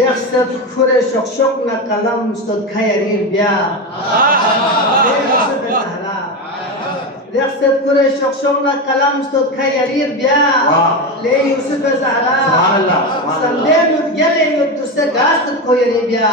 Rechtstad voor shok na kalam stod khayarir bia. Rechtstad voor shok na kalam stod khayarir bia. Le Yusuf Zahra. Subhanallah. Samdeh ud gele ud dusse gast khoyari bia.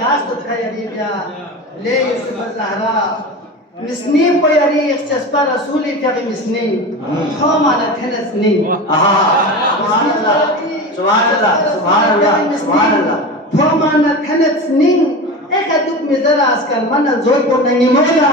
gast khoyari bia. Le Yusuf Zahra. مسني بويري اختصار رسولي في مسني خامنا تنسني سبحان الله سبحان الله سبحان الله سبحان الله خامنا تنسني اخذك مزرع اسكر من زوج بني مولا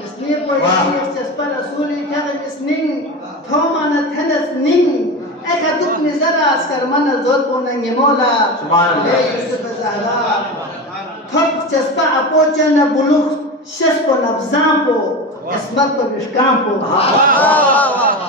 مسني بويري اختصار رسولي في مسني خامنا تنسني اخذك مزرع اسكر من زوج بني مولا سبحان الله يوسف الزهراء ثق چسپا اپوچن بلوغ شسپو نبزامپو اسمت کو مشکامپو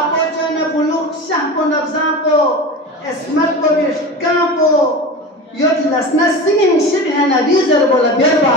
اپوچن بلوغ شهپو نبزامپو اسمت کو مشکامپو يد لسنا سنين شبه نبي زربو لبيربا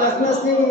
لسنا سنين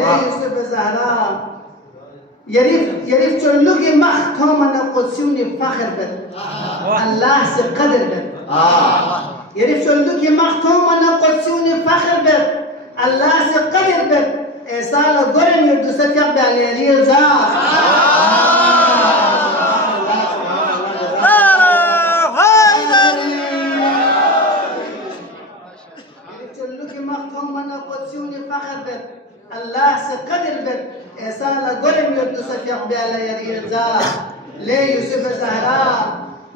يوسف الزهراء يريف تقولك مختوم أنا قدسوني فخر بد الله سقدر بد يريف تقولك مختوم أنا قدسوني فخر بد الله سقدر بد إسال قرن يدوسك يقبل عليه الزار الله سقدر بد إسال قرن يدوسك يقبل عليه الزار ليه يوسف الزهراء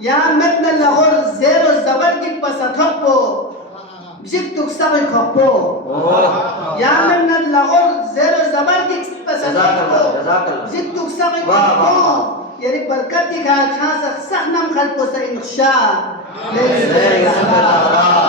يا متنا لغور زيرو زبرك بس أتحبه بجيبتك سبع خبو يا متنا لغور زيرو زبرك بس أتحبه بجيبتك سبع خبو يري بركتك عشان سخنم خلقه سينخشى ليه يوسف الزهراء,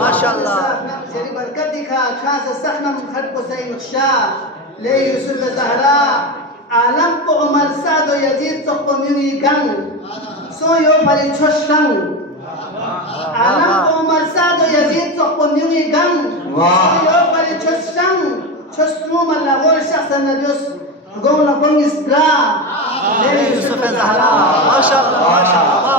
ما شاء الله يري بركتك عشان سخنم خلقه سينخشى ليه يوسف الزهراء عالم کو عمر سعد و یزید سخت میوی گنگ سو یو پلی چشنگ عالم کو عمر سعد و یزید سخت میوی گنگ سو یو پلی چشنگ چشنوم لغور شخص نبیوس قول بنگ اسبرا ليه يوسف الزهراء ما شاء الله ما شاء الله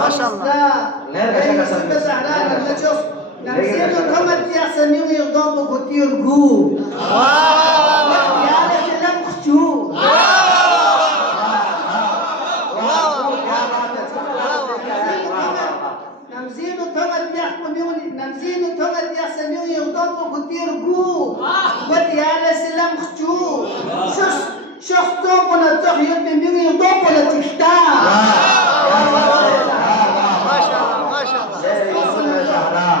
ما شاء الله ليه ليه يوسف الزهراء لما تشوف نمسينو كمت يا سميو يغضب وكتير جو يا لك لم خشو نمسينو كمت يا سميوني نمسينو كمت يا سميو يغضب وكتير جو ودي على سلام خشو شخص توبنا تخيل بميو يغضب ولا تشتا ما شاء الله ما شاء الله ليه يوسف الزهراء,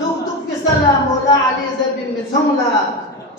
دوك دوك في سلام مولا علي زرب مزملا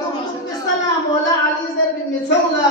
دوك دوك في سلام مولا علي زرب مزملا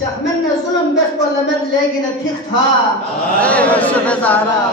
شخمنا ظلم بس ولا بد لاقينا تيختها يوسف الزهراء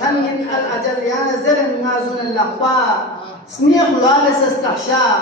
كم من الأجل يا زرن نازون اللقباء سنيخ لابس استحشاء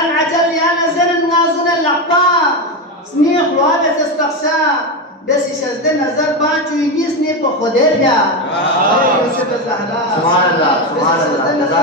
الأجل يا زرن نازون اللقباء سنيخ لابس استحشاء بس شزده نظر باچو یگیس نے پا خودر بیا یوسف الزهراء سبحان الله, بس سبحان شزده الله, نظر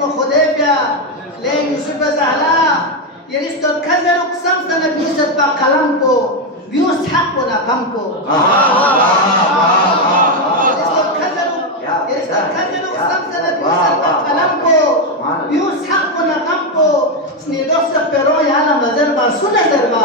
پا خودر بیا لے یوسف الزهراء یریستو کذر اقسم سنه بیوست با قلم کو بیوست حق کو نقم کو یریستو کذر اقسم سنه بیوست با قلم کو بیوست حق کو نقم کو Snidos pero ya la mazerba suna zerba.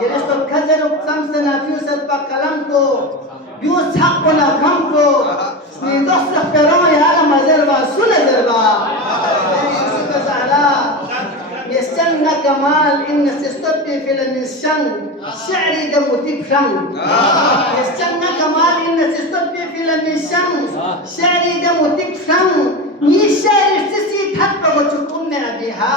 Yeres to kazero samsana fiu serpa kalam ko biu sakko na gam ko snidos pero ya la mazerba suna zerba. Yusuf Zahra يستنى كمال إن سيستبدي في المنشان شعري دموتي بشان يستنى كمال إن سيستبدي في المنشان شعري دموتي بشان يشعر سيسي تحبه وتكون بها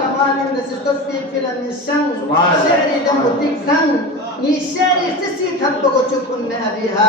كمال إن سيستبدي في المنشان سبحان الله. شعري دموتي بشان يشعر سيسي تحبه وتكون بها